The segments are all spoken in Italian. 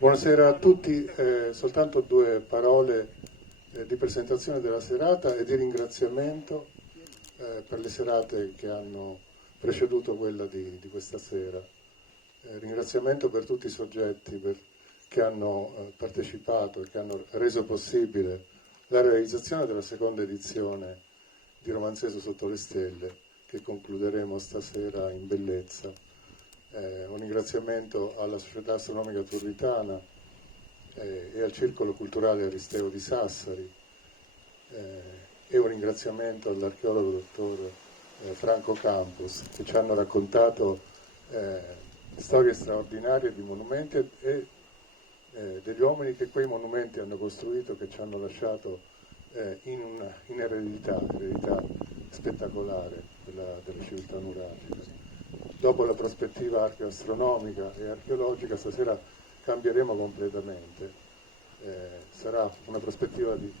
Buonasera a tutti, soltanto due parole di presentazione della serata e di ringraziamento per le serate che hanno preceduto quella di questa sera. Ringraziamento per tutti i soggetti che hanno partecipato e che hanno reso possibile la realizzazione della seconda edizione di Romanzeso sotto le stelle, che concluderemo stasera in bellezza. Un ringraziamento alla Società Astronomica Turritana e al Circolo Culturale Aristeo di Sassari e un ringraziamento all'archeologo dottor Franco Campos, che ci hanno raccontato storie straordinarie di monumenti e degli uomini che quei monumenti hanno costruito, che ci hanno lasciato in eredità spettacolare della civiltà nuragica. Dopo la prospettiva archeoastronomica e archeologica, stasera cambieremo completamente. Sarà una prospettiva di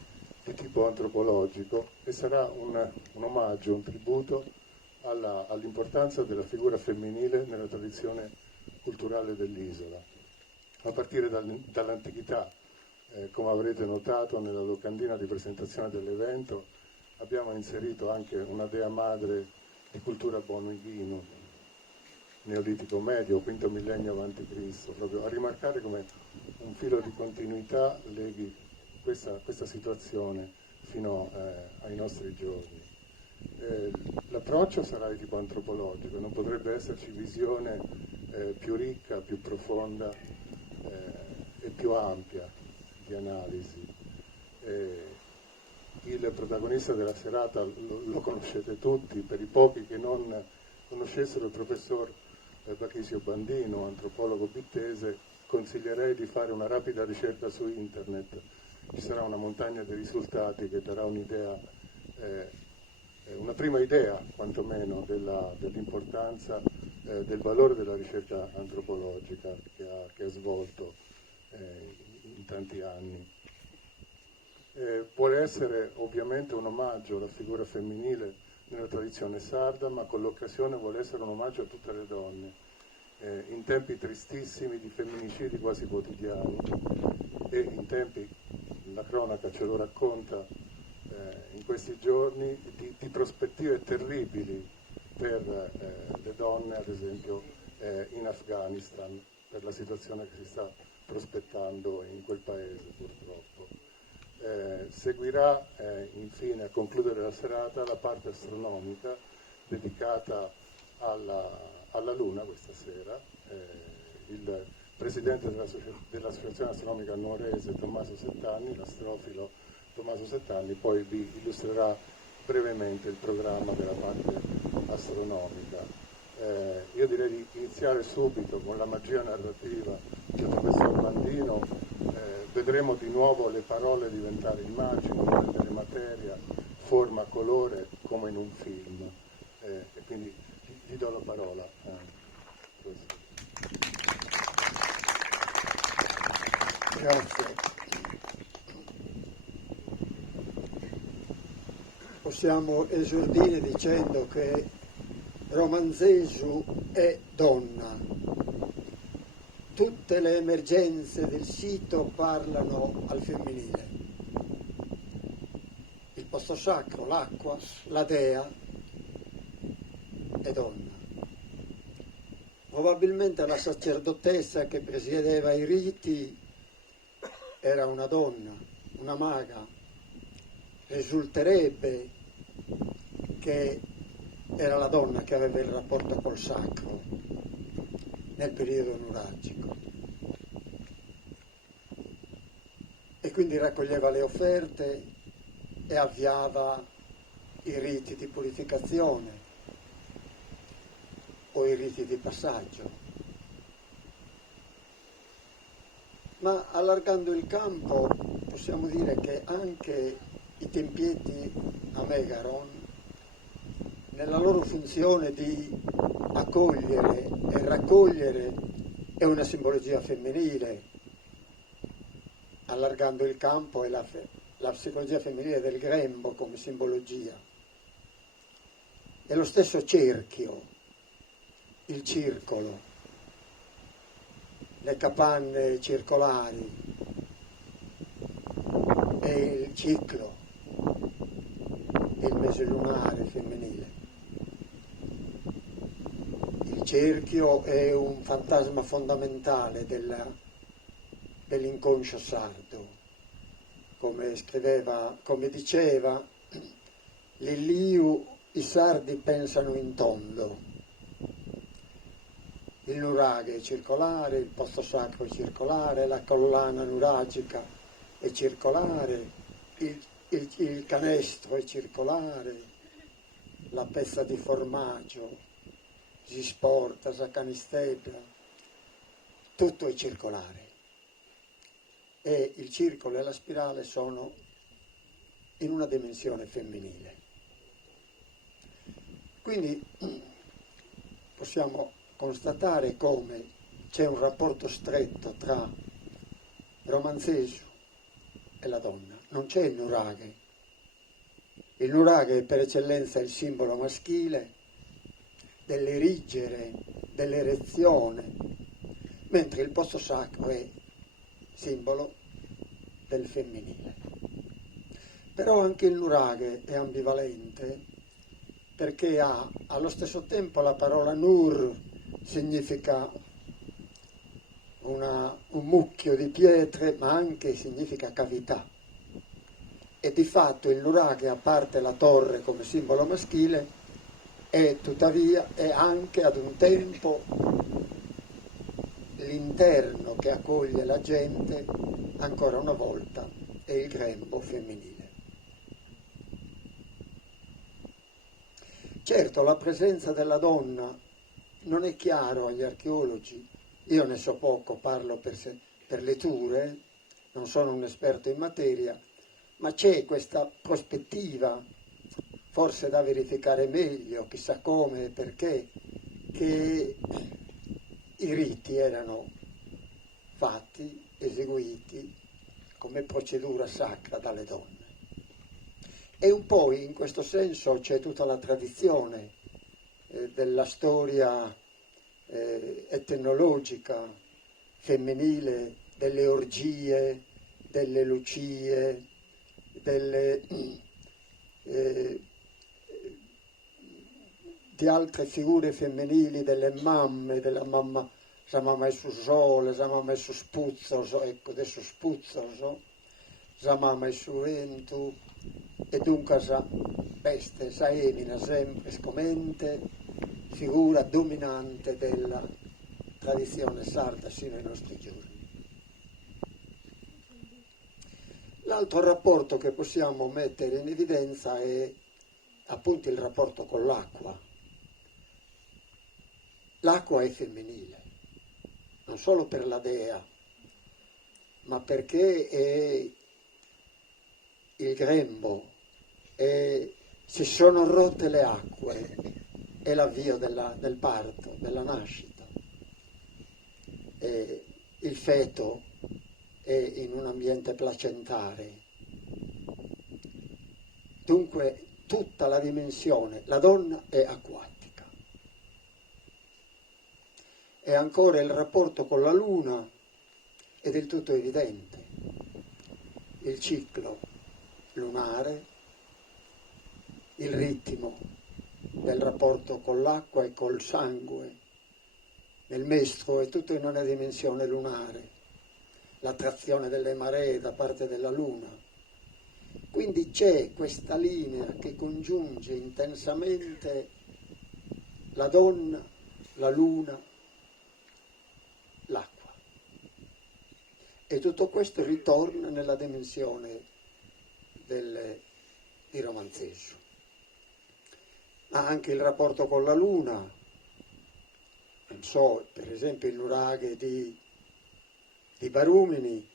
tipo antropologico e sarà un omaggio, un tributo all'importanza della figura femminile nella tradizione culturale dell'isola. A partire dall'antichità, come avrete notato nella locandina di presentazione dell'evento, abbiamo inserito anche una dea madre di cultura Bono-Ghinu, Neolitico medio, quinto millennio avanti Cristo, proprio a rimarcare come un filo di continuità leghi questa situazione fino ai nostri giorni. L'approccio sarà di tipo antropologico, non potrebbe esserci visione più ricca, più profonda e più ampia di analisi. Il protagonista della serata lo conoscete tutti, per i pochi che non conoscessero il professor Bachisio Bandino, antropologo bittese, consiglierei di fare una rapida ricerca su internet. Ci sarà una montagna di risultati che darà un'idea, una prima idea quantomeno dell'importanza, del valore della ricerca antropologica che ha svolto in tanti anni. Vuole essere ovviamente un omaggio alla figura femminile nella tradizione sarda, ma con l'occasione vuole essere un omaggio a tutte le donne, in tempi tristissimi di femminicidi quasi quotidiani e in tempi, la cronaca ce lo racconta, in questi giorni, di prospettive terribili per le donne, ad esempio in Afghanistan, per la situazione che si sta prospettando in quel paese purtroppo. Seguirà infine, a concludere la serata, la parte astronomica dedicata alla Luna questa sera. Il presidente dell'Associazione Astronomica Nuorese, Tommaso Settanni, l'astrofilo Tommaso Settanni, poi vi illustrerà brevemente il programma della parte astronomica. Io direi di iniziare subito con la magia narrativa del professor Bandino. Vedremo di nuovo le parole diventare immagini, prendere materia, forma, colore, come in un film. E quindi gli do la parola. Grazie. Possiamo esordire dicendo che Romanzesu è donna. Tutte le emergenze del sito parlano al femminile. Il posto sacro, l'acqua, la dea è donna. Probabilmente la sacerdotessa che presiedeva i riti era una donna, una maga. Risulterebbe che era la donna che aveva il rapporto col sacro nel periodo nuragico e quindi raccoglieva le offerte e avviava i riti di purificazione o i riti di passaggio. Ma allargando il campo possiamo dire che anche i tempieti a Megaron, nella loro funzione di accogliere e raccogliere, è una simbologia femminile. Allargando il campo è la psicologia femminile del grembo come simbologia. È lo stesso cerchio, il circolo. le capanne circolari e il ciclo, il mese lunare femminile. Il cerchio è un fantasma fondamentale dell'inconscio sardo. Come diceva Lilliu, i sardi pensano in tondo. Il nuraghe è circolare, il posto sacro è circolare, la collana nuragica è circolare, il canestro è circolare, la pezza di formaggio si sporta, si canistella, tutto è circolare. E il circolo e la spirale sono in una dimensione femminile. Quindi possiamo constatare come c'è un rapporto stretto tra romanzesu e la donna. Non c'è il nuraghe. Il nuraghe è per eccellenza il simbolo maschile dell'erigere, dell'erezione, mentre il posto sacro è simbolo del femminile. Però anche il nuraghe è ambivalente perché ha allo stesso tempo la parola nur significa un mucchio di pietre, ma anche significa cavità. E di fatto il nuraghe, a parte la torre come simbolo maschile, è tuttavia è anche ad un tempo l'interno che accoglie la gente, ancora una volta è il grembo femminile. Certo, la presenza della donna non è chiaro agli archeologi, io ne so poco, parlo per letture, non sono un esperto in materia, ma c'è questa prospettiva, forse da verificare meglio, chissà come e perché, che i riti erano fatti, eseguiti come procedura sacra dalle donne. E un po' in questo senso c'è tutta la tradizione della storia etnologica femminile, delle orgie, delle lucie, di altre figure femminili, delle mamme, della mamma, sa mamma è su sole, sa mamma è su spuzzoso, ecco, adesso spuzzoso, sa mamma è su ventu, e dunque sa peste, sa emina sempre scomente, figura dominante della tradizione sarda sino ai nostri giorni. L'altro rapporto che possiamo mettere in evidenza è appunto il rapporto con l'acqua. L'acqua è femminile, non solo per la dea, ma perché è il grembo, e si sono rotte le acque, è l'avvio del parto, della nascita. E il feto è in un ambiente placentare. Dunque tutta la dimensione, la donna è acquatica. E ancora il rapporto con la luna è del tutto evidente. Il ciclo lunare, il ritmo del rapporto con l'acqua e col sangue nel mestro è tutto in una dimensione lunare, l'attrazione delle maree da parte della luna. Quindi c'è questa linea che congiunge intensamente la donna, la luna, l'acqua. E tutto questo ritorna nella dimensione di romanzesu. Ma anche il rapporto con la luna, non so, per esempio il nuraghe di Barumini,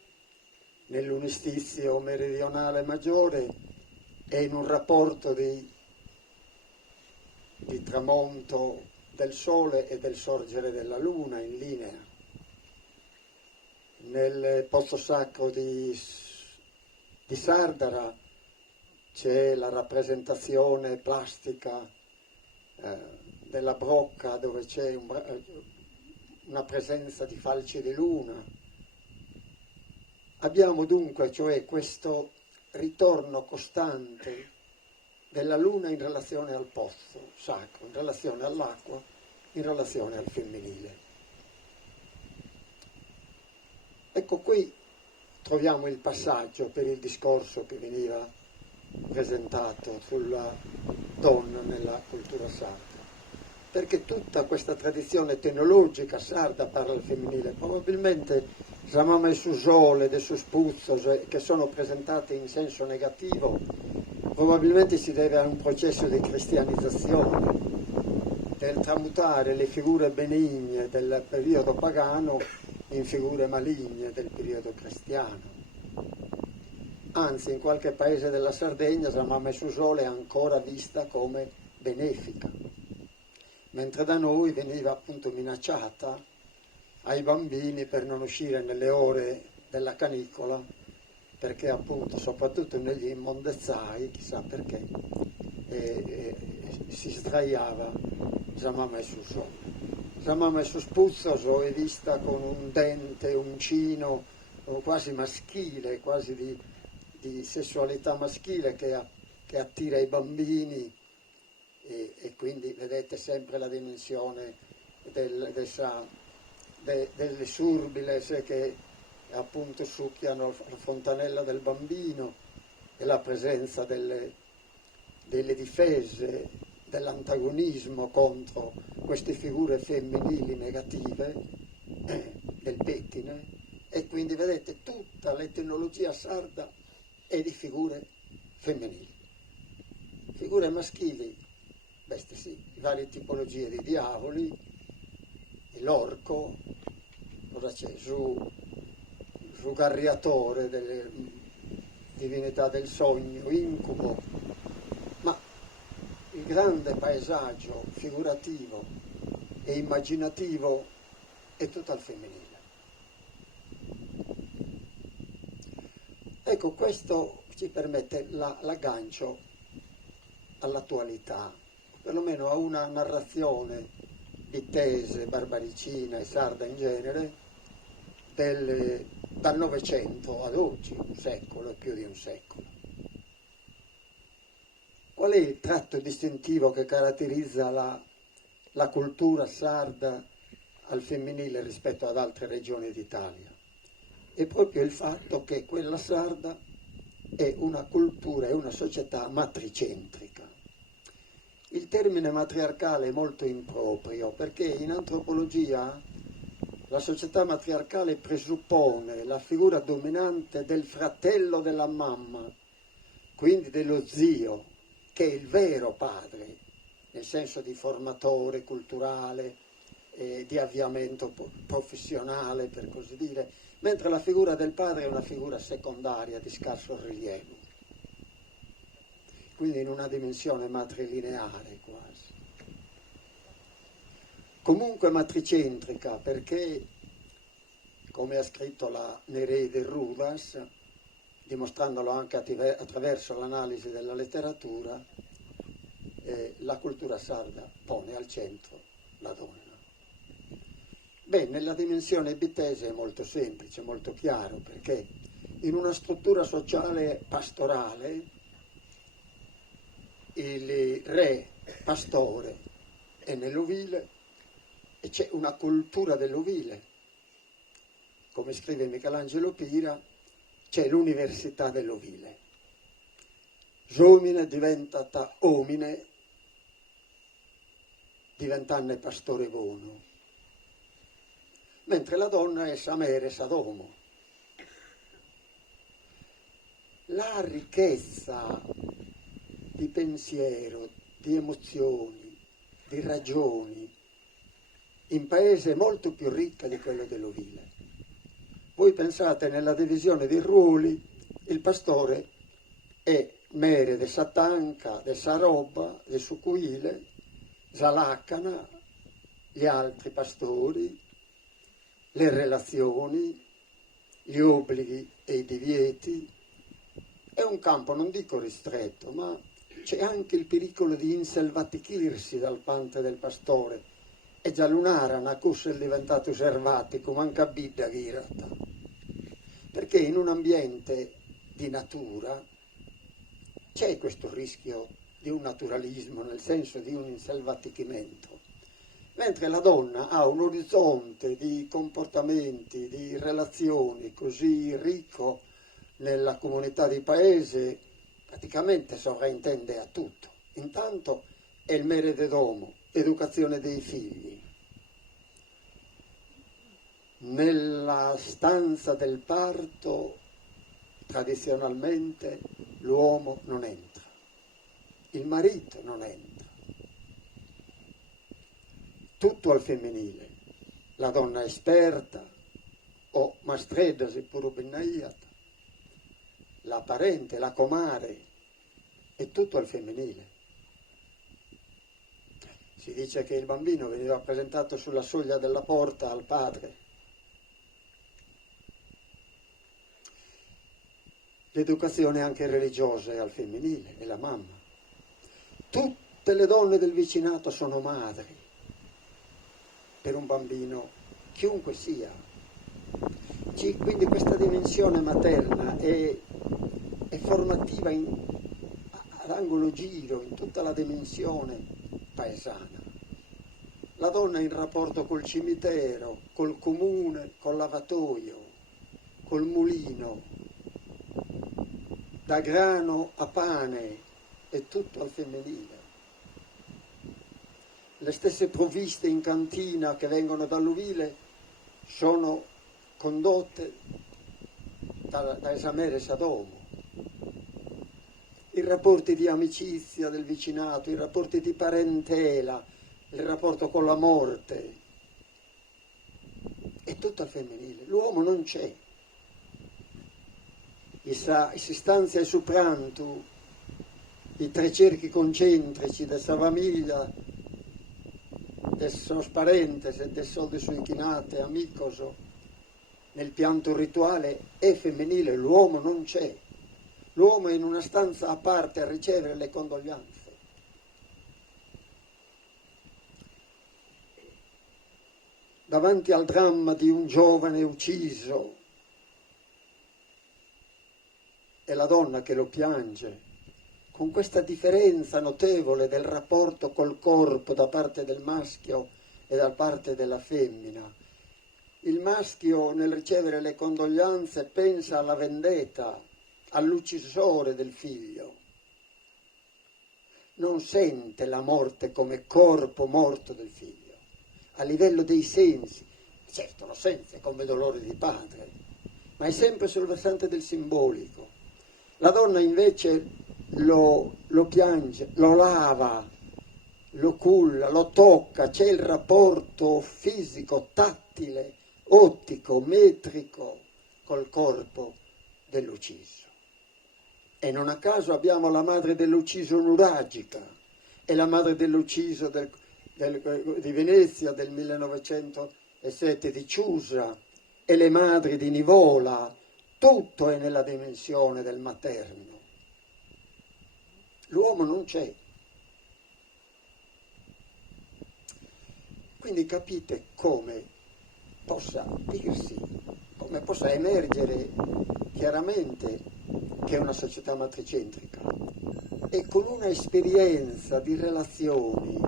nell'unistizio meridionale maggiore, è in un rapporto di tramonto del sole e del sorgere della luna in linea. Nel posto sacro di Sardara c'è la rappresentazione plastica della brocca, dove c'è una presenza di falci di luna. Abbiamo dunque, cioè, questo ritorno costante della luna in relazione al pozzo sacro, in relazione all'acqua, in relazione al femminile. Ecco, qui troviamo il passaggio per il discorso che veniva presentato sulla donna nella cultura sarda, perché tutta questa tradizione tenologica sarda parla al femminile. Probabilmente Samama e Susole, De Suspuzzo, che sono presentate in senso negativo, probabilmente si deve a un processo di cristianizzazione, del tramutare le figure benigne del periodo pagano in figure maligne del periodo cristiano. Anzi, in qualche paese della Sardegna Samama e Susole è ancora vista come benefica, mentre da noi veniva appunto minacciata ai bambini per non uscire nelle ore della canicola, perché appunto soprattutto negli immondezzai, chissà perché, si sdraiava Samama e Susole. Samama e Suspuzzo è vista con un dente uncino quasi maschile, quasi di sessualità maschile che attira i bambini, e quindi vedete sempre la dimensione delle surbiles che appunto succhiano la fontanella del bambino, e la presenza delle difese, dell'antagonismo contro queste figure femminili negative, del pettine. E quindi vedete tutta l'etnologia sarda è di figure femminili. Figure maschili, queste sì, varie tipologie di diavoli, l'orco, cosa c'è? Garriatore, delle divinità del sogno, incubo, ma il grande paesaggio figurativo e immaginativo è tutto al femminile. Ecco, questo ci permette l'aggancio all'attualità, perlomeno a una narrazione vittese, barbaricina e sarda in genere, dal Novecento ad oggi, un secolo e più di un secolo. Qual è il tratto distintivo che caratterizza la cultura sarda al femminile rispetto ad altre regioni d'Italia? È proprio il fatto che quella sarda è una cultura, è una società matricentrica. Il termine matriarcale è molto improprio, perché in antropologia la società matriarcale presuppone la figura dominante del fratello della mamma, quindi dello zio, che è il vero padre, nel senso di formatore culturale, di avviamento professionale, per così dire, mentre la figura del padre è una figura secondaria di scarso rilievo, quindi in una dimensione matrilineare quasi. Comunque matricentrica, perché, come ha scritto la Nereide Rudas, dimostrandolo anche attraverso l'analisi della letteratura, la cultura sarda pone al centro la donna. Beh, nella dimensione bittese è molto semplice, molto chiaro, perché in una struttura sociale pastorale il re pastore è nell'ovile e c'è una cultura dell'ovile. Come scrive Michelangelo Pira, c'è l'università dell'ovile. J'omine diventata omine, diventanne pastore buono. Mentre la donna è Samere Sadomo. La ricchezza di pensiero, di emozioni, di ragioni, in paese è molto più ricca di quello dell'ovile. Voi pensate, nella divisione di ruoli, il pastore è mere de Satanca, de Saroba, de Sucuile, Zalacana, gli altri pastori, le relazioni, gli obblighi e i divieti. È un campo, non dico ristretto, ma c'è anche il pericolo di inselvatichirsi dal parte del pastore, e già lunara una cosa è diventato selvatico, manca Bibbia che in realtà. Perché in un ambiente di natura c'è questo rischio di un naturalismo, nel senso di un inselvatichimento, mentre la donna ha un orizzonte di comportamenti, di relazioni così ricco nella comunità di paese, praticamente sovraintende a tutto. Intanto è il merito d'uomo, educazione dei figli. Nella stanza del parto tradizionalmente l'uomo non entra, il marito non entra, tutto al femminile, la donna esperta o mastredda seppur benaiata, la parente, la comare, è tutto al femminile. Si dice che il bambino veniva presentato sulla soglia della porta al padre. L'educazione anche religiosa è al femminile, è la mamma. Tutte le donne del vicinato sono madri per un bambino, chiunque sia. Quindi questa dimensione materna è formativa ad angolo giro, in tutta la dimensione paesana. La donna in rapporto col cimitero, col comune, col lavatoio, col mulino, da grano a pane, è tutto al femminile. Le stesse provviste in cantina che vengono dall'ovile sono condotte da Esamere Sadomo. I rapporti di amicizia del vicinato, i rapporti di parentela, il rapporto con la morte, è tutto al femminile. L'uomo non c'è. Si stanzia il supranto, i tre cerchi concentrici della famiglia, del sos parentes e del soldi sui chinate, amicoso, nel pianto rituale è femminile, l'uomo non c'è. L'uomo è in una stanza a parte a ricevere le condoglianze. Davanti al dramma di un giovane ucciso, è la donna che lo piange, con questa differenza notevole del rapporto col corpo da parte del maschio e da parte della femmina. Il maschio nel ricevere le condoglianze pensa alla vendetta, all'uccisore del figlio. Non sente la morte come corpo morto del figlio, a livello dei sensi. Certo lo sente come dolore di padre, ma è sempre sul versante del simbolico. La donna invece lo piange, lo lava, lo culla, lo tocca, c'è il rapporto fisico, tattile, ottico, metrico col corpo dell'ucciso. E non a caso abbiamo la madre dell'ucciso nuragica e la madre dell'ucciso di Venezia del 1907 di Ciusa e le madri di Nivola. Tutto è nella dimensione del materno. L'uomo non c'è. Quindi capite come possa dirsi, come possa emergere chiaramente che è una società matricentrica e con una esperienza di relazioni,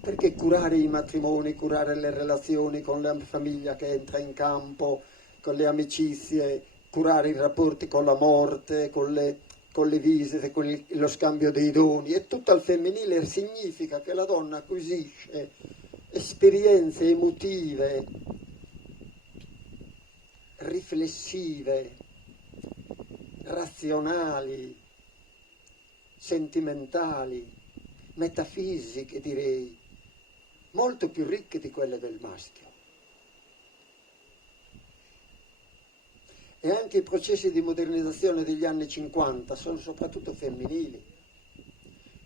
perché curare i matrimoni, curare le relazioni con la famiglia che entra in campo, con le amicizie, curare i rapporti con la morte, con le visite, con lo scambio dei doni, e tutto al femminile significa che la donna acquisisce esperienze emotive, riflessive, razionali, sentimentali, metafisiche direi, molto più ricche di quelle del maschio. E anche i processi di modernizzazione degli anni 50 sono soprattutto femminili.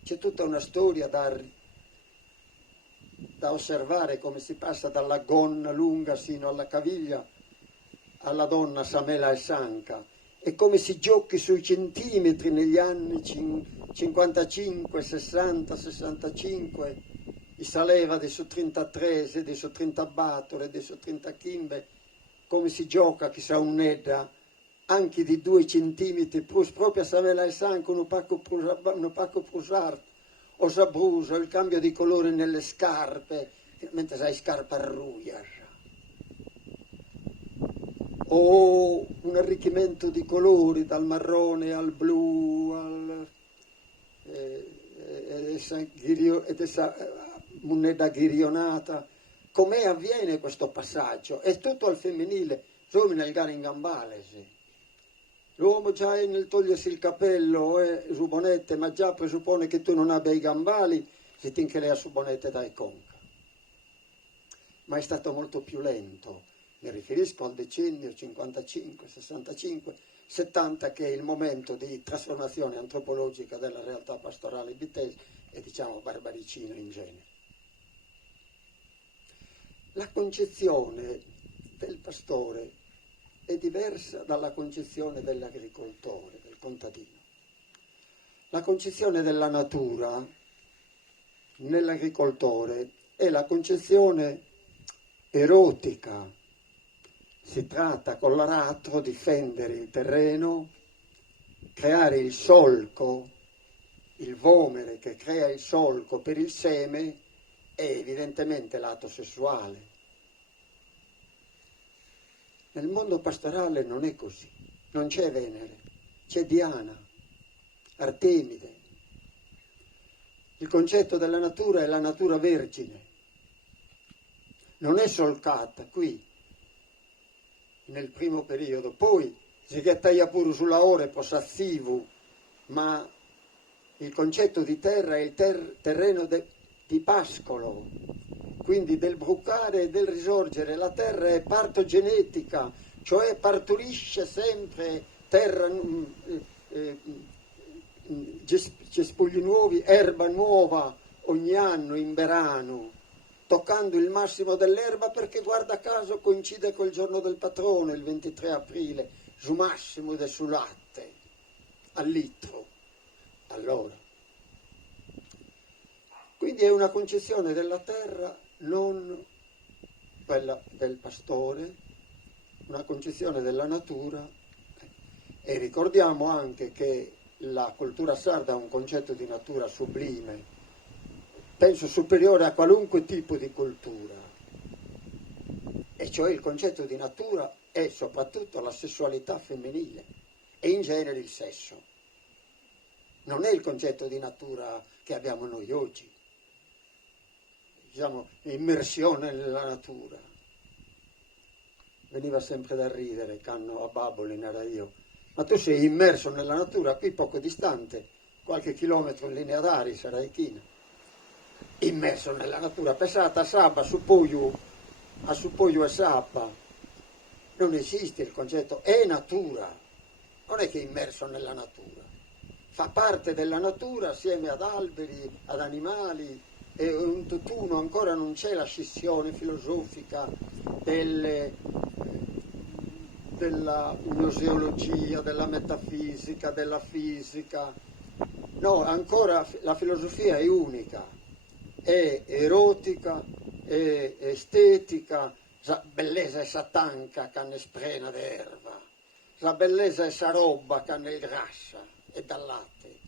C'è tutta una storia da osservare, come si passa dalla gonna lunga sino alla caviglia alla donna Samela e Sanca, e come si giochi sui centimetri negli anni 55, 60, 65, saleva adesso 33, adesso 30 battore, adesso 30 chimbe, come si gioca, chissà un nedda, anche di 2 centimetri, proprio se aveva il sangue, un pacco prusarto, o sabruso, il cambio di colore nelle scarpe, mentre sai scarpe arruia, o un arricchimento di colori dal marrone al blu, ed essa moneta ghirionata. Com'è avviene questo passaggio? È tutto al femminile, l'uomo nel gara in gambale, sì. L'uomo già è nel togliersi il cappello e subonette, ma già presuppone che tu non abbia i gambali, si tinche le subonette dai conca. Ma è stato molto più lento. Mi riferisco al decennio 55, 65, 70, che è il momento di trasformazione antropologica della realtà pastorale bitese e diciamo barbaricina in genere. La concezione del pastore è diversa dalla concezione dell'agricoltore, del contadino. La concezione della natura nell'agricoltore è la concezione erotica. Si tratta con l'aratro di fendere il terreno, creare il solco, il vomere che crea il solco per il seme è evidentemente l'atto sessuale. Nel mondo pastorale non è così, non c'è Venere, c'è Diana, Artemide. Il concetto della natura è la natura vergine, non è solcata qui, nel primo periodo, poi si gettaia pure sulla ore possessivo, ma il concetto di terra è il terreno di pascolo, quindi del brucare e del risorgere. La terra è partogenetica, cioè partorisce sempre terra, cespugli nuovi, erba nuova ogni anno in verano, toccando il massimo dell'erba perché guarda caso coincide col giorno del patrono, il 23 aprile, su massimo del su latte, al litro. Allora, quindi è una concezione della terra non quella del pastore, una concezione della natura, e ricordiamo anche che la cultura sarda ha un concetto di natura sublime, penso superiore a qualunque tipo di cultura, e cioè il concetto di natura è soprattutto la sessualità femminile e in genere il sesso. Non è il concetto di natura che abbiamo noi oggi, diciamo immersione nella natura. Veniva sempre da ridere, canno a Babolin era io, ma tu sei immerso nella natura, qui poco distante, qualche chilometro in linea d'aria sarai china. Immerso nella natura, pensate a Sabba, a Suppoio e Sabba, non esiste il concetto, è natura, non è che è immerso nella natura, fa parte della natura assieme ad alberi, ad animali, e un tutt'uno. Ancora non c'è la scissione filosofica della museologia, della metafisica, della fisica, no, ancora la filosofia è unica, è erotica, è estetica, la bellezza è satanca che ne sprena d'erba, la bellezza è sa roba che ne grassa e dal latte.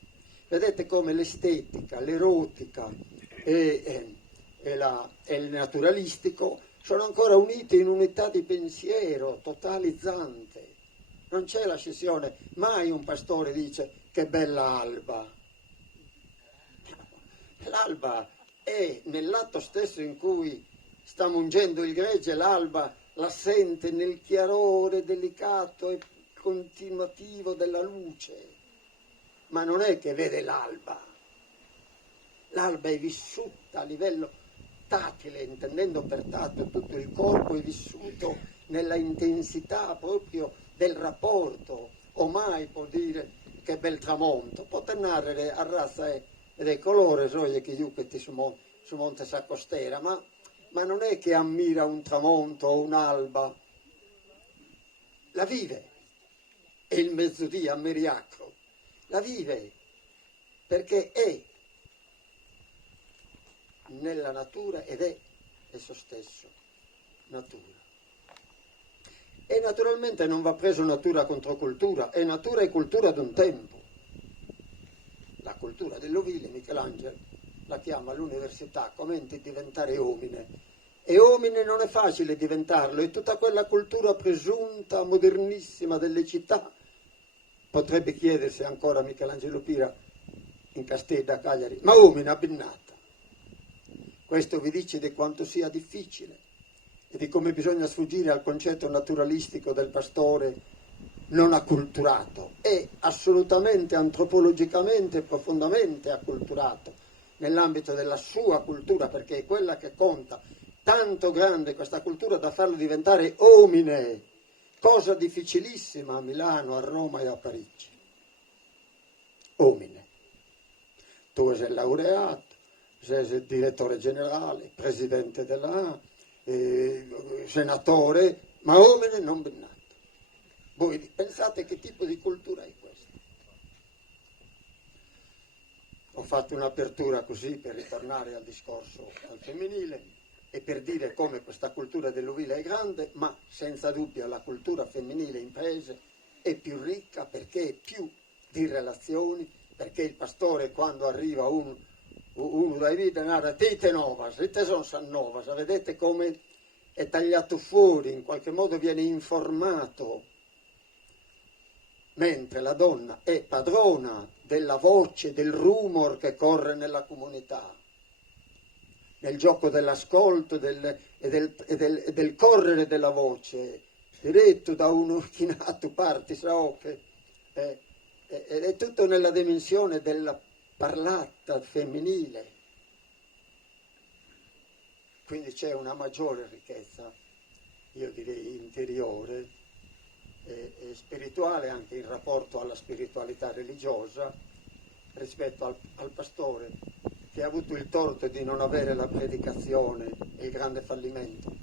Vedete come l'estetica, l'erotica e il naturalistico sono ancora uniti in unità di pensiero totalizzante. Non c'è la scissione, mai un pastore dice che bella alba. L'alba è nell'atto stesso in cui sta mungendo il gregge, l'alba la sente nel chiarore delicato e continuativo della luce, ma non è che vede l'alba. L'alba è vissuta a livello tattile, intendendo per tattile tutto il corpo è vissuto nella intensità proprio del rapporto. Omai può dire che bel tramonto, può narrare a razza e dei colori, che io che ti su monte sa costera, ma non è che ammira un tramonto o un'alba, la vive. E il mezzodia meriacro la vive perché è nella natura ed è esso stesso natura. E naturalmente non va preso natura contro cultura, è natura e cultura ad un tempo. La cultura dell'ovile, Michelangelo la chiama all'università come diventare omine, e omine non è facile diventarlo, e tutta quella cultura presunta, modernissima delle città, potrebbe chiedersi ancora Michelangelo Pira in Castella, Cagliari, ma omine abbinata. Questo vi dice di quanto sia difficile e di come bisogna sfuggire al concetto naturalistico del pastore non acculturato. È assolutamente, antropologicamente, profondamente acculturato nell'ambito della sua cultura, perché è quella che conta. Tanto grande questa cultura da farlo diventare omine, cosa difficilissima a Milano, a Roma e a Parigi. Omine. Tu sei laureato, sei direttore generale, presidente della senatore, ma omine non bennato. Voi pensate che tipo di cultura è questa? Ho fatto un'apertura così per ritornare al discorso al femminile e per dire come questa cultura dell'ovile è grande, ma senza dubbio la cultura femminile in paese è più ricca perché è più di relazioni, perché il pastore quando arriva uno dai vite narra tite novas, tite sono san novas, vedete come è tagliato fuori, in qualche modo viene informato, mentre la donna è padrona della voce, del rumor che corre nella comunità, nel gioco dell'ascolto e del correre della voce, diretto da uno chinato parti, so che è tutto nella dimensione della parlata femminile. Quindi c'è una maggiore ricchezza, io direi interiore e spirituale, anche in rapporto alla spiritualità religiosa, rispetto al pastore che ha avuto il torto di non avere la predicazione, e il grande fallimento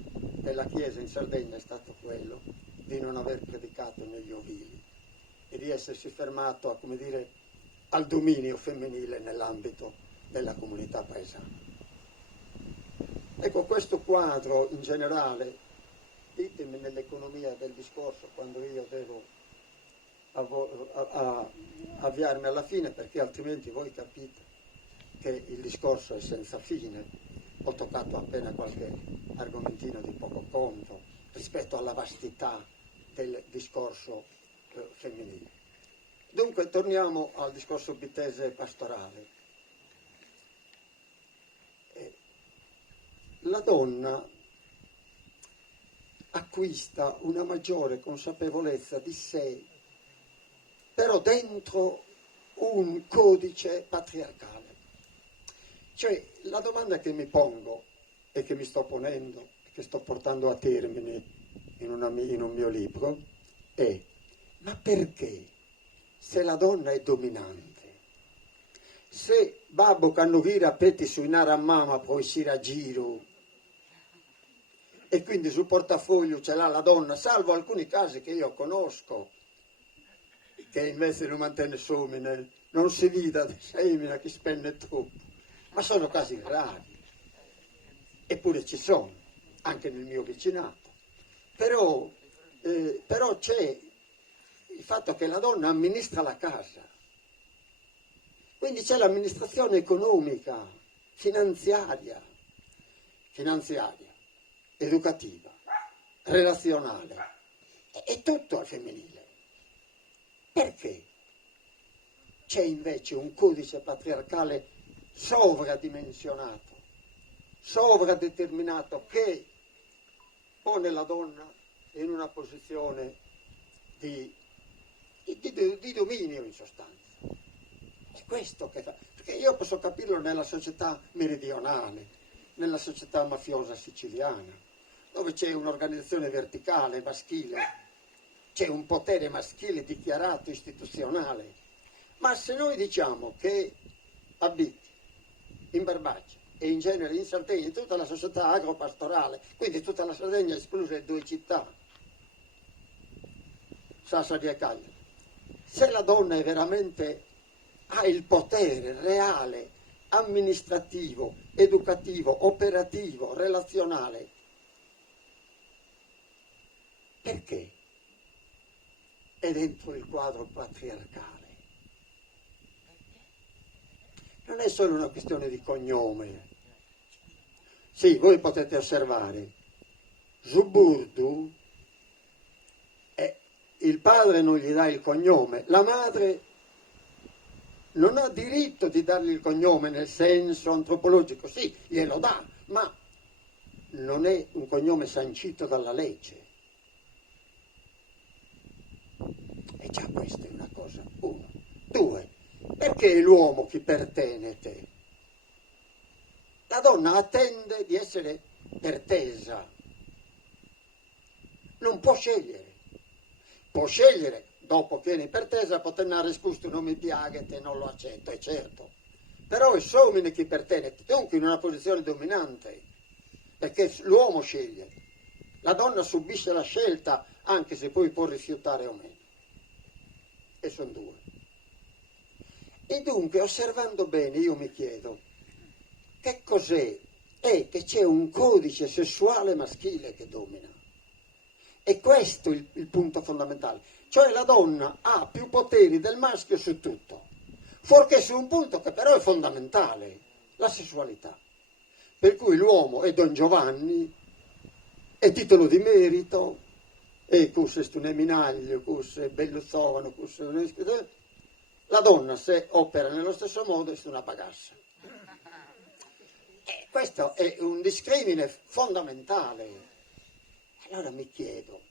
della Chiesa in Sardegna è stato quello di non aver predicato negli ovili e di essersi fermato a, come dire, al dominio femminile nell'ambito della comunità paesana. Ecco, questo quadro in generale, ditemi nell'economia del discorso quando io devo avviarmi alla fine, perché altrimenti voi capite che il discorso è senza fine. Ho toccato appena qualche argomentino di poco conto rispetto alla vastità del discorso femminile. Dunque torniamo al discorso bitese pastorale. La donna acquista una maggiore consapevolezza di sé, però dentro un codice patriarcale. Cioè, la domanda che mi pongo e che mi sto ponendo, che sto portando a termine in un mio libro, è: ma perché, se la donna è dominante, se babbo cannughira petti su inara mamma poi si raggiro, e quindi sul portafoglio ce l'ha la donna, salvo alcuni casi che io conosco, che invece non mantiene somine, non si vida di semina chi spende troppo, ma sono casi rari, eppure ci sono, anche nel mio vicinato. Però c'è il fatto che la donna amministra la casa, quindi c'è l'amministrazione economica, finanziaria, educativa, relazionale, è tutto al femminile. Perché? C'è invece un codice patriarcale sovradimensionato, sovradeterminato, che pone la donna in una posizione di dominio, in sostanza. È questo che fa, perché io posso capirlo nella società meridionale, nella società mafiosa siciliana, dove c'è un'organizzazione verticale, maschile, c'è un potere maschile dichiarato, istituzionale. Ma se noi diciamo che abiti in Barbagia e in genere in Sardegna tutta la società agropastorale, quindi tutta la Sardegna escluse le due città, Sassari e Cagliari, se la donna è veramente ha il potere reale amministrativo, educativo, operativo, relazionale. Perché è dentro il quadro patriarcale? Non è solo una questione di cognome. Sì, voi potete osservare, Zuburdu, il padre non gli dà il cognome, la madre non ha diritto di dargli il cognome nel senso antropologico, sì, glielo dà, ma non è un cognome sancito dalla legge. E già questa è una cosa, uno. Due, perché è l'uomo chi pertenete? La donna attende di essere pertesa, non può scegliere. Può scegliere, dopo che viene pertesa, può tenere scusto, non mi piace, non lo accetto, è certo. Però è somine chi pertenete, dunque in una posizione dominante, perché l'uomo sceglie. La donna subisce la scelta, anche se poi può rifiutare o meno. E sono due. E dunque, osservando bene, io mi chiedo, che cos'è? È che c'è un codice sessuale maschile che domina. E questo è il punto fondamentale. Cioè la donna ha più poteri del maschio su tutto, fuorché su un punto che però è fondamentale, la sessualità. Per cui l'uomo è Don Giovanni, è titolo di merito, e questo è un eminaglio, questo è belluzzovano, questo è... La donna, se opera nello stesso modo, è una bagassa. E questo è un discrimine fondamentale. Allora mi chiedo,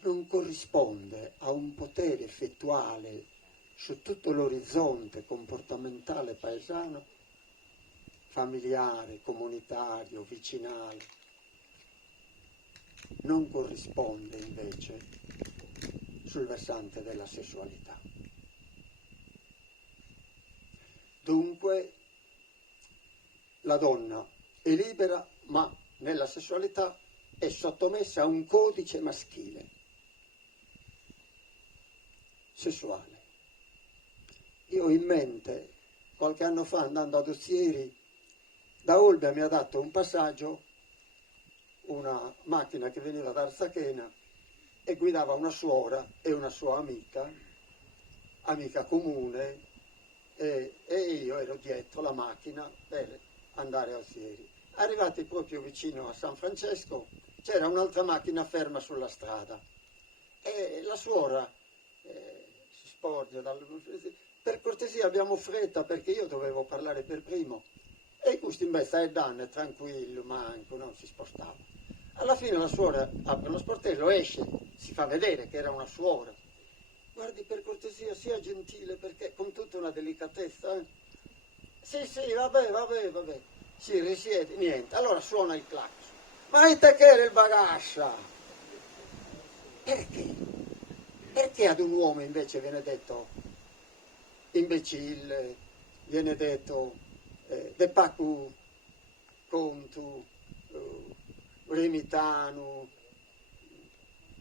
non corrisponde a un potere effettuale su tutto l'orizzonte comportamentale paesano, familiare, comunitario, vicinale, non corrisponde invece sul versante della sessualità. Dunque la donna è libera, ma nella sessualità è sottomessa a un codice maschile, sessuale. Io ho in mente, qualche anno fa, andando ad Ozieri, da Olbia mi ha dato un passaggio, una macchina che veniva da Arzachena e guidava una suora e una sua amica comune, e io ero dietro la macchina per andare a Ozieri. Arrivati proprio vicino a San Francesco c'era un'altra macchina ferma sulla strada e la suora si sporge per cortesia abbiamo fretta perché io dovevo parlare per primo e questo in mezzo è danno, tranquillo, manco, non si spostava. Alla fine la suora apre lo sportello, esce, si fa vedere che era una suora. Guardi, per cortesia sia gentile perché con tutta una delicatezza. Sì, vabbè. Si risiede, niente. Allora suona il clacson. Ma è te che era il bagascia? Perché? Perché ad un uomo invece viene detto imbecille, viene detto de pacu contu, remitano,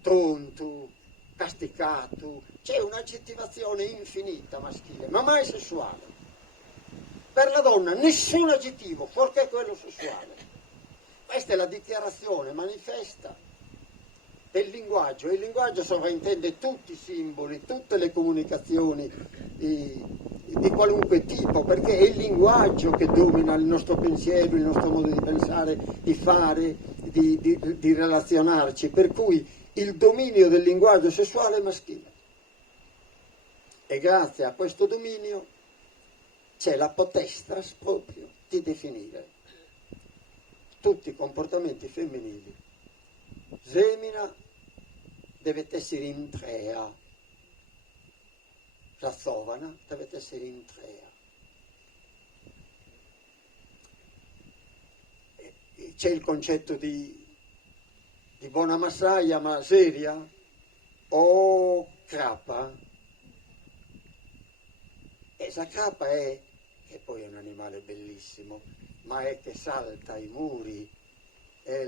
tontu, casticato? C'è un'aggettivazione infinita maschile, ma mai sessuale. Per la donna nessun aggettivo, fuorché quello sessuale. Questa è la dichiarazione manifesta del linguaggio. Il linguaggio sovraintende tutti i simboli, tutte le comunicazioni di qualunque tipo, perché è il linguaggio che domina il nostro pensiero, il nostro modo di pensare, di fare, di relazionarci. Per cui il dominio del linguaggio sessuale è maschile. E grazie a questo dominio c'è la potestas proprio di definire tutti i comportamenti femminili. Semina deve essere in trea, razzovana deve essere in trea. E c'è il concetto di buona massaia ma seria o crapa. E la crapa è, che poi è un animale bellissimo, ma è che salta i muri, è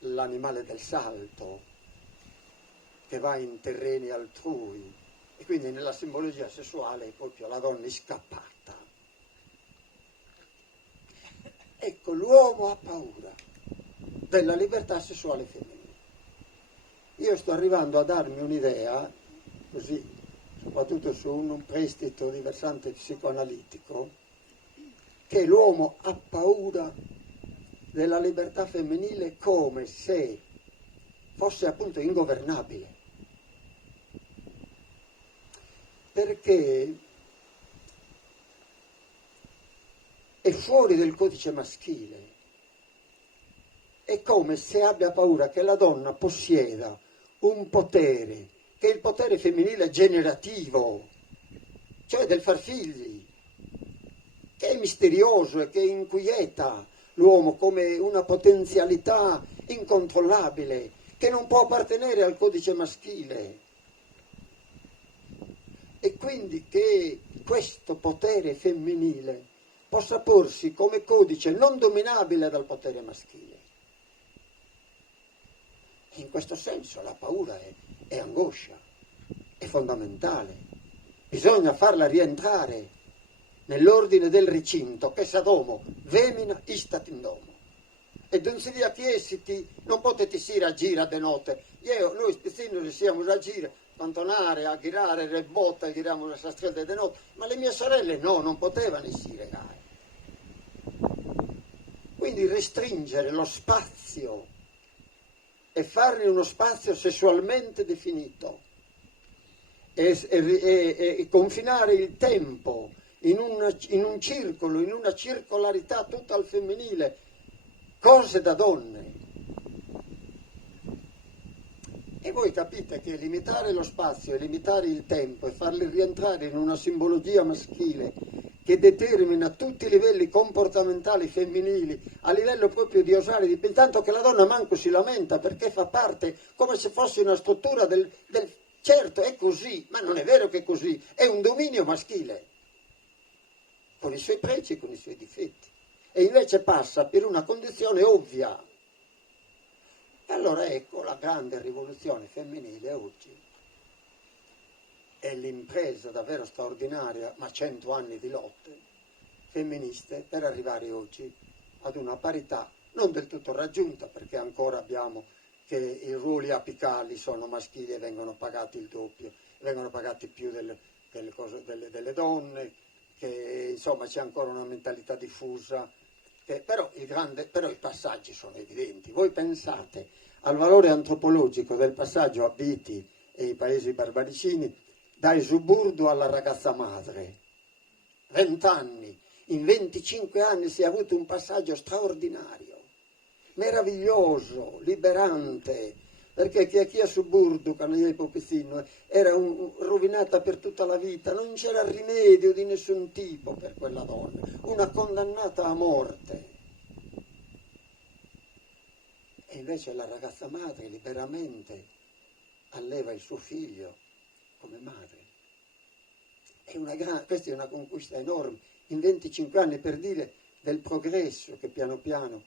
l'animale del salto, che va in terreni altrui, E quindi nella simbologia sessuale è proprio la donna è scappata. Ecco, l'uomo ha paura della libertà sessuale femminile. Io sto arrivando a darmi un'idea, così, soprattutto su un prestito di versante psicoanalitico, che l'uomo ha paura della libertà femminile come se fosse appunto ingovernabile. Perché è fuori del codice maschile. È come se abbia paura che la donna possieda un potere, che è il potere femminile generativo, cioè del far figli, che è misterioso e che inquieta l'uomo come una potenzialità incontrollabile, che non può appartenere al codice maschile. E quindi che questo potere femminile possa porsi come codice non dominabile dal potere maschile. In questo senso la paura è angoscia, è fondamentale. Bisogna farla rientrare nell'ordine del recinto, che sadomo, vemina istat in domo. E non si dia chiesiti, non potete sire agire de notte. Noi spezzini siamo a gire, cantonare, a girare, le botte, giriamo la strada de notte, ma le mie sorelle no, non potevano essere regare. Quindi restringere lo spazio e farne uno spazio sessualmente definito e confinare il tempo in un circolo, in una circolarità tutta al femminile, cose da donne. E voi capite che limitare lo spazio e limitare il tempo e farli rientrare in una simbologia maschile che determina tutti i livelli comportamentali femminili, a livello proprio di osare di pensare, tanto che la donna manco si lamenta perché fa parte come se fosse una struttura del certo è così, ma non è vero che è così, è un dominio maschile, con i suoi pregi e con i suoi difetti, e invece passa per una condizione ovvia. E allora ecco la grande rivoluzione femminile oggi. È l'impresa davvero straordinaria, ma 100 anni di lotte femministe per arrivare oggi ad una parità non del tutto raggiunta, perché ancora abbiamo che i ruoli apicali sono maschili e vengono pagati il doppio, vengono pagati più delle donne, che insomma c'è ancora una mentalità diffusa, però i passaggi sono evidenti. Voi pensate al valore antropologico del passaggio a Biti e i paesi barbaricini, dal Suburdo alla ragazza madre. 20 anni, in 25 anni si è avuto un passaggio straordinario, meraviglioso, liberante, perché chi a Suburdo, quando io ero piccino, era rovinata per tutta la vita, non c'era rimedio di nessun tipo per quella donna, una condannata a morte. E invece la ragazza madre liberamente alleva il suo figlio come madre. Questa è una conquista enorme, in 25 anni, per dire del progresso che piano piano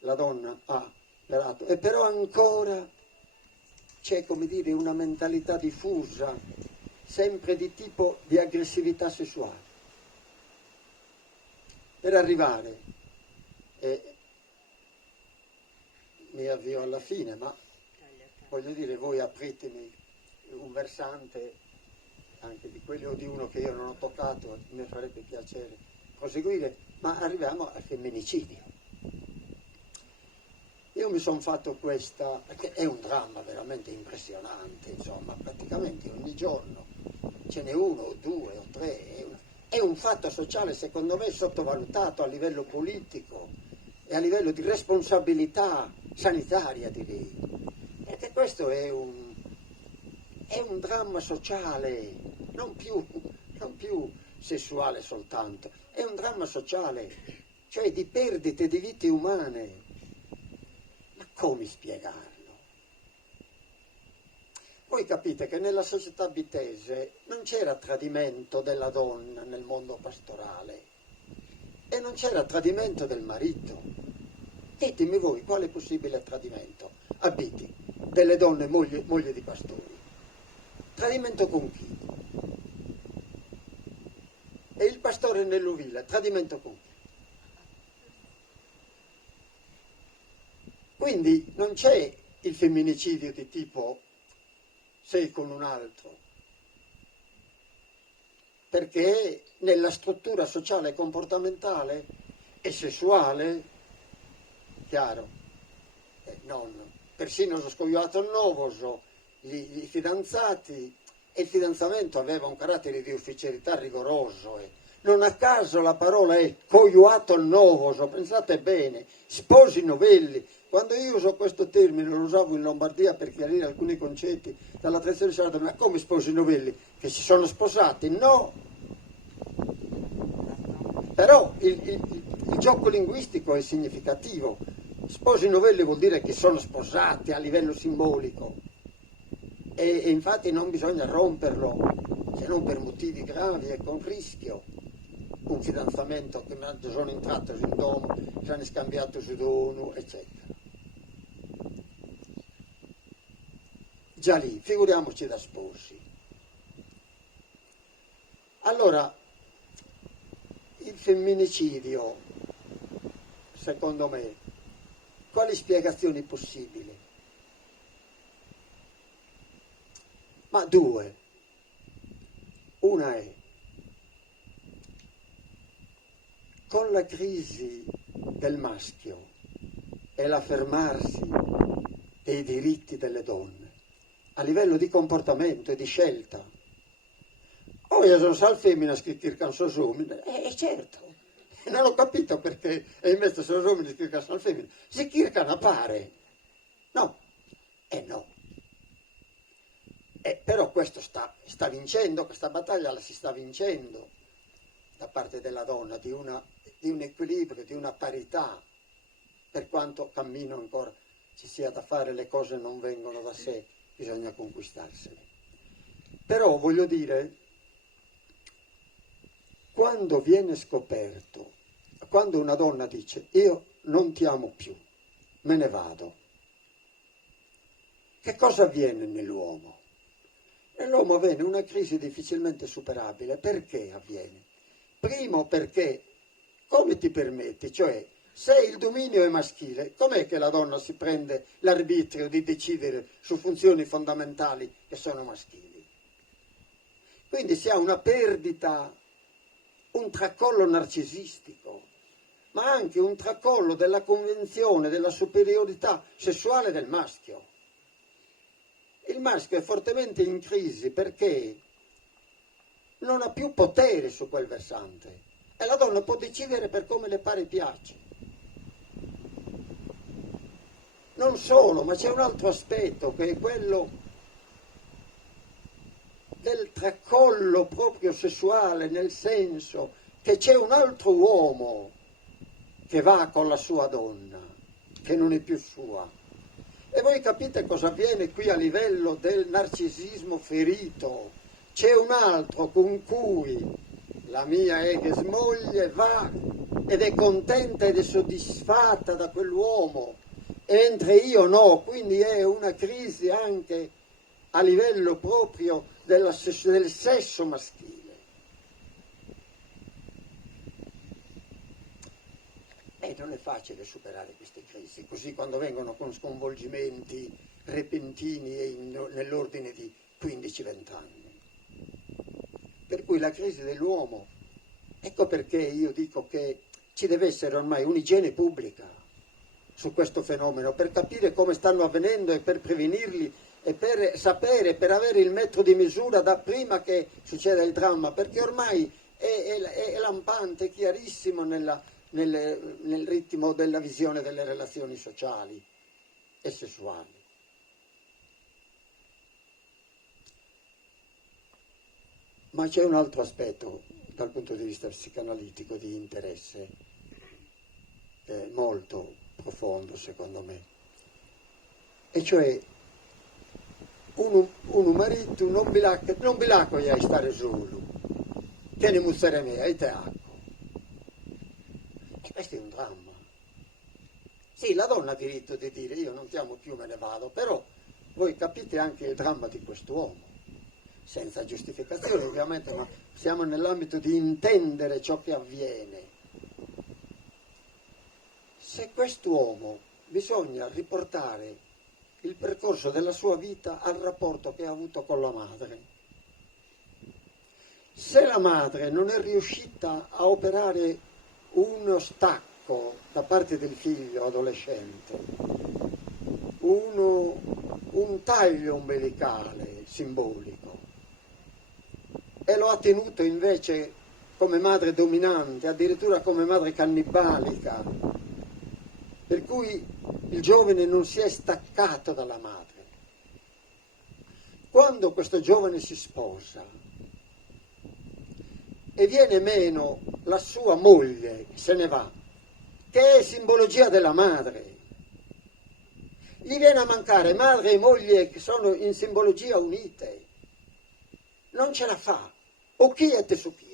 la donna ha operato. E però ancora c'è, come dire, una mentalità diffusa, sempre di tipo di aggressività sessuale. Per arrivare, mi avvio alla fine, ma voglio dire, voi apritemi un versante anche di quelli o di uno che io non ho toccato, mi farebbe piacere proseguire, ma arriviamo al femminicidio. Io mi sono fatto questa, perché è un dramma veramente impressionante, insomma, praticamente ogni giorno ce n'è uno o due o tre, è un fatto sociale secondo me sottovalutato a livello politico e a livello di responsabilità sanitaria, direi, perché questo è un dramma sociale, non più sessuale soltanto, è un dramma sociale, cioè di perdite di vite umane. Ma come spiegarlo? Voi capite che nella società bitese non c'era tradimento della donna nel mondo pastorale e non c'era tradimento del marito. Ditemi voi quale possibile tradimento a Biti delle donne mogli di pastori. Tradimento con chi? e il pastore nell'ovile, tradimento compito. Quindi non c'è il femminicidio di tipo sei con un altro, perché nella struttura sociale e comportamentale e sessuale, chiaro, persino lo scoiato novoso, i fidanzati, e il fidanzamento aveva un carattere di ufficialità rigoroso. Non a caso la parola è coiuato novoso, pensate bene, sposi novelli. Quando io uso questo termine, lo usavo in Lombardia per chiarire alcuni concetti dalla tradizione sarda, ma come sposi novelli? Che si sono sposati? No! Però il gioco linguistico è significativo. Sposi novelli vuol dire che sono sposati a livello simbolico e infatti non bisogna romperlo, se non per motivi gravi e con rischio. Un fidanzamento che sono entrato in domo, si hanno scambiato su dono, eccetera. Già lì, figuriamoci da sposi. Allora, il femminicidio, secondo me, quali spiegazioni possibili? Ma due. Una è, con la crisi del maschio e l'affermarsi dei diritti delle donne, a livello di comportamento e di scelta, io sono sal femmina che cercano solo uomini, certo, non ho capito perché e invece sono uomini che cercano sal femmina, si cercano a pare, no, no. Però questo sta vincendo, questa battaglia la si sta vincendo da parte della donna, di un equilibrio, di una parità, per quanto cammino ancora ci sia da fare, le cose non vengono da sé, bisogna conquistarsele. Però voglio dire, quando viene scoperto, quando una donna dice io non ti amo più, me ne vado, che cosa avviene nell'uomo? Nell'uomo avviene una crisi difficilmente superabile. Perché avviene? Primo perché, come ti permetti? Cioè, se il dominio è maschile, com'è che la donna si prende l'arbitrio di decidere su funzioni fondamentali che sono maschili? Quindi si ha una perdita, un tracollo narcisistico, ma anche un tracollo della convenzione della superiorità sessuale del maschio. Il maschio è fortemente in crisi perché non ha più potere su quel versante e la donna può decidere per come le pare piace. Non solo, ma c'è un altro aspetto che è quello del tracollo proprio sessuale, nel senso che c'è un altro uomo che va con la sua donna, che non è più sua. E voi capite cosa avviene qui a livello del narcisismo ferito. C'è un altro con cui la mia ex moglie va ed è contenta ed è soddisfatta da quell'uomo, mentre io no, quindi è una crisi anche a livello proprio del sesso maschile. Non è facile superare queste crisi, così quando vengono con sconvolgimenti repentini e nell'ordine di 15-20 anni. Per cui la crisi dell'uomo, ecco perché io dico che ci deve essere ormai un'igiene pubblica su questo fenomeno, per capire come stanno avvenendo e per prevenirli e per sapere, per avere il metro di misura da prima che succeda il dramma, perché ormai è lampante, è chiarissimo nel ritmo della visione delle relazioni sociali e sessuali. Ma c'è un altro aspetto dal punto di vista psicanalitico di interesse molto profondo secondo me, e cioè un marito non bilacco gli stare solo, tieni mussere me, e te acqua. E questo è un dramma. Sì, la donna ha diritto di dire io non ti amo più, me ne vado, però voi capite anche il dramma di quest'uomo. senza giustificazione ovviamente, ma siamo nell'ambito di intendere ciò che avviene. Se quest'uomo bisogna riportare il percorso della sua vita al rapporto che ha avuto con la madre, se la madre non è riuscita a operare uno stacco da parte del figlio adolescente, un taglio umbilicale simbolico, e lo ha tenuto invece come madre dominante, addirittura come madre cannibalica, per cui il giovane non si è staccato dalla madre. Quando questo giovane si sposa e viene meno la sua moglie, se ne va, che è simbologia della madre, gli viene a mancare madre e moglie che sono in simbologia unite, non ce la fa, o quiete su quiete.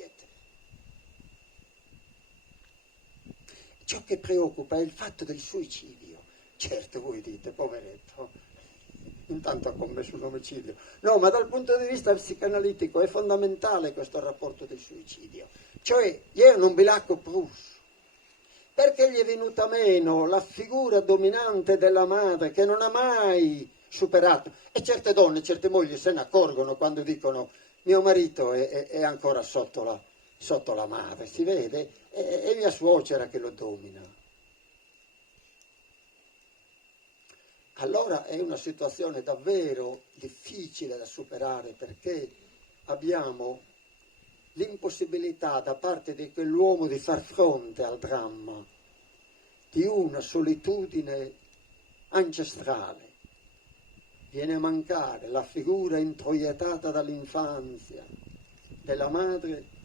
Ciò che preoccupa è il fatto del suicidio. Certo, voi dite, poveretto, intanto ha commesso un omicidio. No, ma dal punto di vista psicanalitico è fondamentale questo rapporto del suicidio. Cioè, gli è un umbilico prus. Perché gli è venuta meno la figura dominante della madre che non ha mai superato. E certe donne, certe mogli se ne accorgono quando dicono mio marito è ancora sotto la madre, si vede? È mia suocera che lo domina. Allora è una situazione davvero difficile da superare, perché abbiamo l'impossibilità da parte di quell'uomo di far fronte al dramma di una solitudine ancestrale. Viene a mancare la figura introiettata dall'infanzia della madre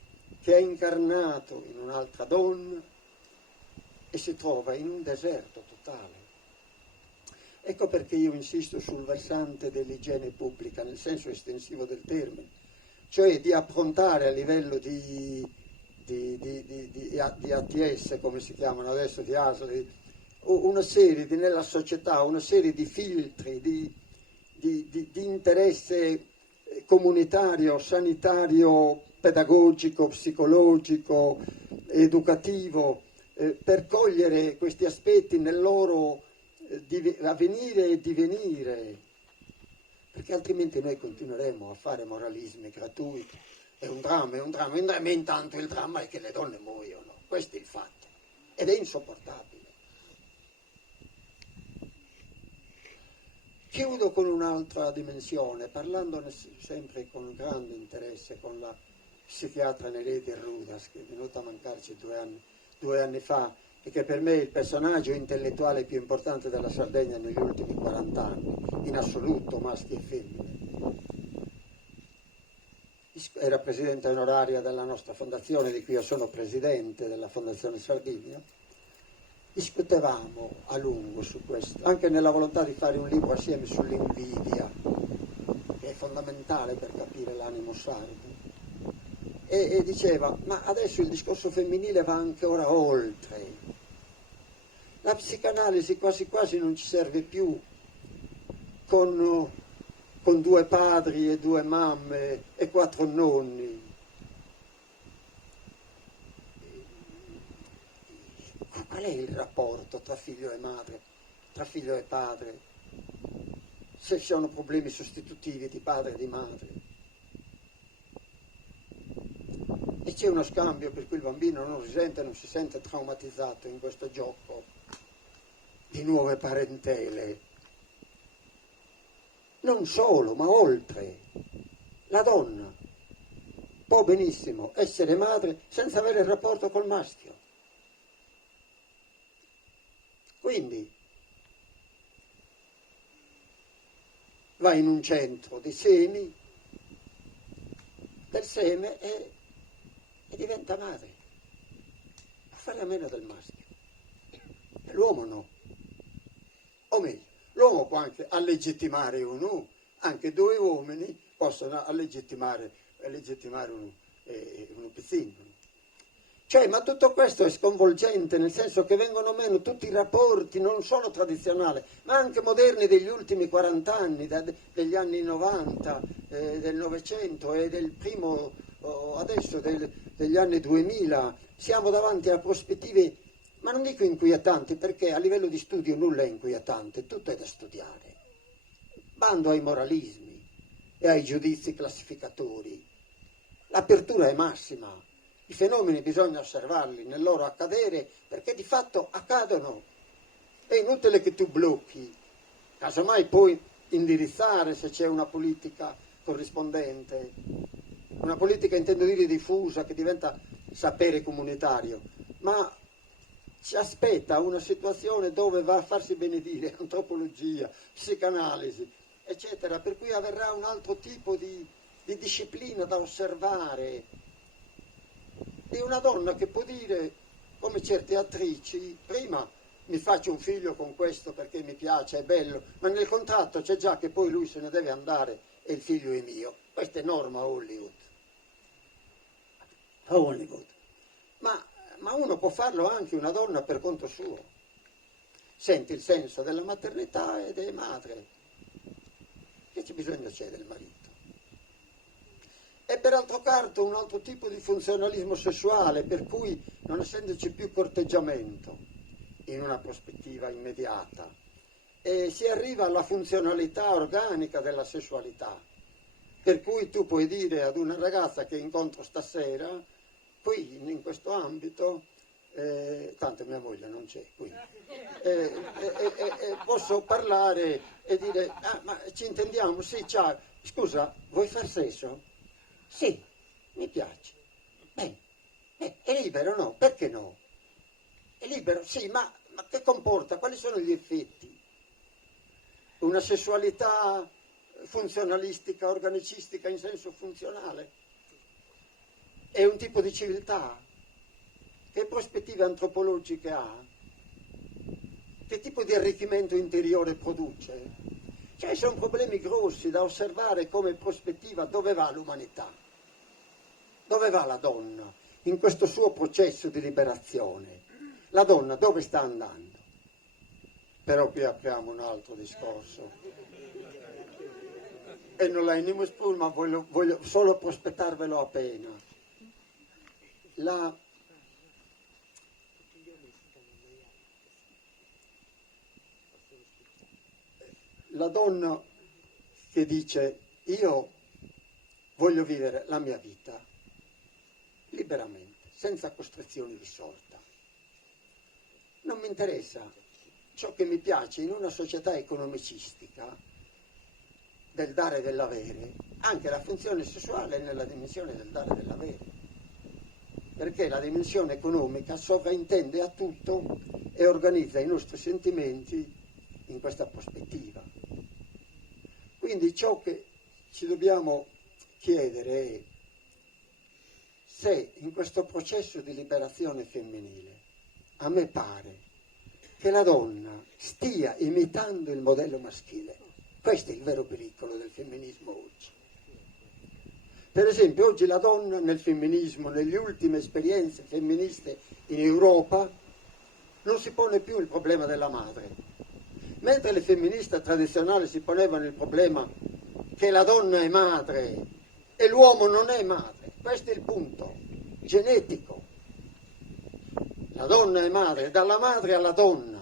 che è incarnato in un'altra donna e si trova in un deserto totale. Ecco perché io insisto sul versante dell'igiene pubblica, nel senso estensivo del termine, cioè di approntare a livello di ATS, come si chiamano adesso, di ASL, una serie nella società, una serie di filtri, di interesse comunitario, sanitario, pedagogico, psicologico, educativo, per cogliere questi aspetti nel loro avvenire e divenire, perché altrimenti noi continueremo a fare moralismi gratuiti. È un dramma, e intanto il dramma è che le donne muoiono, questo è il fatto, ed è insopportabile. Chiudo con un'altra dimensione, parlandone sempre con grande interesse con la psichiatra Nereida Rudas, che è venuta a mancarci 2 anni fa, e che per me è il personaggio intellettuale più importante della Sardegna negli ultimi 40 anni, in assoluto, maschi e femmine. Era presidente onoraria della nostra fondazione, di cui io sono presidente della Fondazione Sardegna. Discutevamo a lungo su questo, anche nella volontà di fare un libro assieme sull'invidia, che è fondamentale per capire l'animo sardo. E diceva, ma adesso il discorso femminile va ancora oltre. La psicanalisi quasi quasi non ci serve più con 2 padri e 2 mamme e 4 nonni. Qual è il rapporto tra figlio e madre, tra figlio e padre? Se ci sono problemi sostitutivi di padre e di madre. E c'è uno scambio per cui il bambino non si sente traumatizzato in questo gioco di nuove parentele. Non solo, ma oltre. La donna può benissimo essere madre senza avere il rapporto col maschio. Quindi va in un centro di semi, del seme e diventa madre. Può fare a meno del maschio. E l'uomo no. O meglio, l'uomo può anche allegittimare uno, anche 2 uomini possono allegittimare uno pizzino. Cioè, ma tutto questo è sconvolgente, nel senso che vengono meno tutti i rapporti, non solo tradizionali, ma anche moderni degli ultimi 40 anni, degli anni 90, del Novecento e del primo, adesso degli anni 2000. Siamo davanti a prospettive, ma non dico inquietanti, perché a livello di studio nulla è inquietante, tutto è da studiare. Bando ai moralismi e ai giudizi classificatori. L'apertura è massima. I fenomeni bisogna osservarli nel loro accadere, perché di fatto accadono. È inutile che tu blocchi, casomai puoi indirizzare se c'è una politica corrispondente, una politica intendo dire diffusa che diventa sapere comunitario, ma ci aspetta una situazione dove va a farsi benedire antropologia, psicanalisi, eccetera, per cui avverrà un altro tipo di disciplina da osservare, di una donna che può dire, come certe attrici, prima mi faccio un figlio con questo perché mi piace, è bello, ma nel contratto c'è già che poi lui se ne deve andare e il figlio è mio. Questa è norma a Hollywood. A Hollywood. Ma uno può farlo anche una donna per conto suo. Sente il senso della maternità ed è madre. Che ci bisogna c'è del marito? E per altro canto un altro tipo di funzionalismo sessuale, per cui non essendoci più corteggiamento in una prospettiva immediata, si arriva alla funzionalità organica della sessualità, per cui tu puoi dire ad una ragazza che incontro stasera, qui in questo ambito, tanto mia moglie non c'è qui, posso parlare e dire, ma ci intendiamo? Sì, ciao, scusa, vuoi far sesso? Sì, mi piace. È libero, no? Perché no? È libero, sì, ma che comporta? Quali sono gli effetti? Una sessualità funzionalistica, organicistica in senso funzionale? È un tipo di civiltà? Che prospettive antropologiche ha? Che tipo di arricchimento interiore produce? Cioè sono problemi grossi da osservare come prospettiva. Dove va l'umanità? Dove va la donna in questo suo processo di liberazione? La donna dove sta andando? Però qui apriamo un altro discorso. E non la inimus più, ma voglio solo prospettarvelo appena. La donna che dice io voglio vivere la mia vita liberamente, senza costrizioni di sorta. Non mi interessa ciò che mi piace in una società economicistica del dare e dell'avere, anche la funzione sessuale è nella dimensione del dare e dell'avere, perché la dimensione economica sovraintende a tutto e organizza i nostri sentimenti in questa prospettiva. Quindi ciò che ci dobbiamo chiedere è se in questo processo di liberazione femminile a me pare che la donna stia imitando il modello maschile. Questo è il vero pericolo del femminismo oggi. Per esempio oggi la donna nel femminismo, nelle ultime esperienze femministe in Europa, non si pone più il problema della madre. Mentre le femministe tradizionali si ponevano il problema che la donna è madre e l'uomo non è madre. Questo è il punto genetico. La donna è madre, dalla madre alla donna.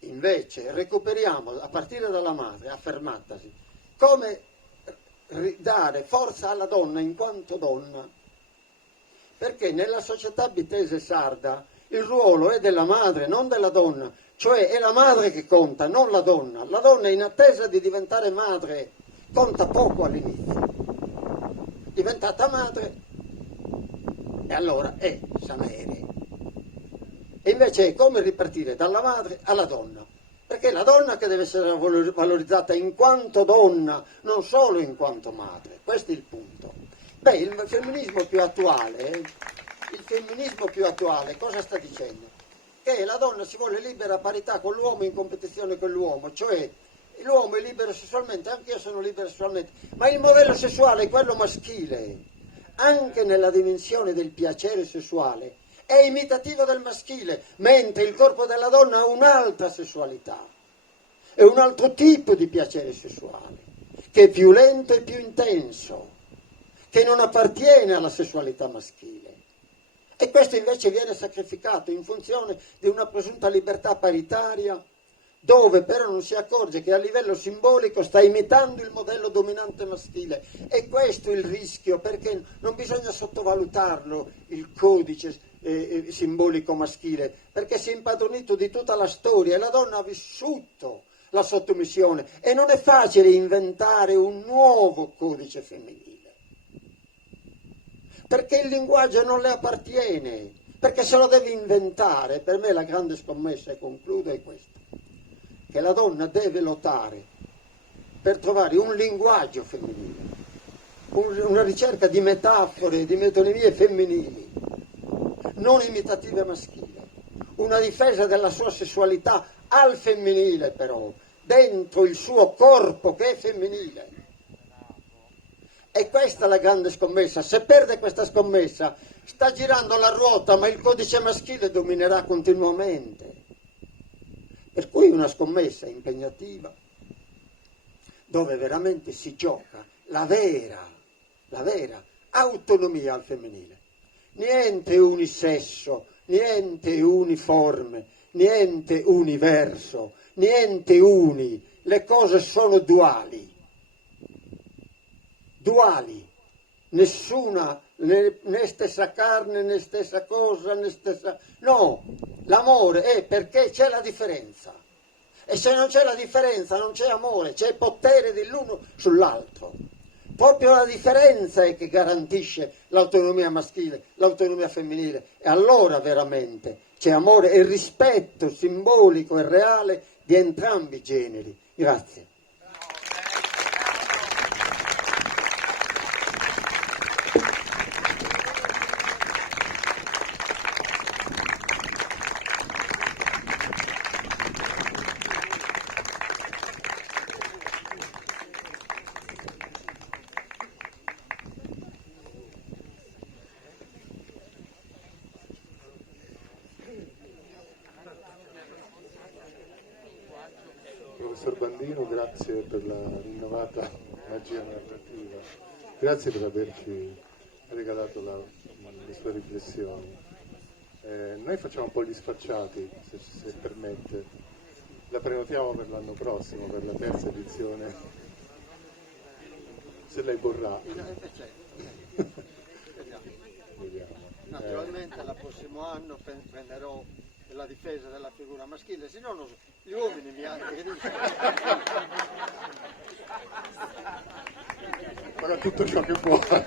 Invece recuperiamo a partire dalla madre, affermatasi, come dare forza alla donna in quanto donna. Perché nella società abitese sarda il ruolo è della madre, non della donna. Cioè è la madre che conta, non la donna. La donna è in attesa di diventare madre, conta poco all'inizio. Diventata madre, e allora è Samere. E invece è come ripartire dalla madre alla donna. Perché è la donna che deve essere valorizzata in quanto donna, non solo in quanto madre. Questo è il punto. Beh, il femminismo più attuale cosa sta dicendo? Che la donna si vuole libera a parità con l'uomo in competizione con l'uomo, cioè l'uomo è libero sessualmente, anche io sono libero sessualmente, ma il modello sessuale è quello maschile. anche nella dimensione del piacere sessuale, è imitativo del maschile, mentre il corpo della donna ha un'altra sessualità, è un altro tipo di piacere sessuale, che è più lento e più intenso, che non appartiene alla sessualità maschile. E questo invece viene sacrificato in funzione di una presunta libertà paritaria, dove però non si accorge che a livello simbolico sta imitando il modello dominante maschile. E questo è il rischio, perché non bisogna sottovalutarlo il codice simbolico maschile, perché si è impadronito di tutta la storia e la donna ha vissuto la sottomissione e non è facile inventare un nuovo codice femminile, perché il linguaggio non le appartiene, perché se lo deve inventare. Per me la grande scommessa, e concludo, è questa: che la donna deve lottare per trovare un linguaggio femminile, una ricerca di metafore, di metonimie femminili, non imitative maschili, una difesa della sua sessualità al femminile, però, dentro il suo corpo che è femminile. E questa è la grande scommessa. Se perde questa scommessa, sta girando la ruota, ma il codice maschile dominerà continuamente. Per cui una scommessa impegnativa, dove veramente si gioca la vera autonomia al femminile. Niente unisesso, niente uniforme, niente universo, niente uni. Le cose sono duali. Duali. Nessuna, né stessa carne, né stessa cosa, né stessa... No, l'amore è perché c'è la differenza. E se non c'è la differenza non c'è amore, c'è il potere dell'uno sull'altro. Proprio la differenza è che garantisce l'autonomia maschile, l'autonomia femminile. E allora veramente c'è amore e rispetto simbolico e reale di entrambi i generi. Grazie. Professor Bandino, grazie per la rinnovata magia narrativa, grazie per averci regalato le sue riflessioni. Noi facciamo un po' gli sfacciati, se permette, la prenotiamo per l'anno prossimo, per la terza edizione, se lei vorrà. Vediamo. Naturalmente al prossimo anno prenderò la difesa della figura maschile, se no gli uomini mi aggrediscono. Farà tutto ciò che vuole.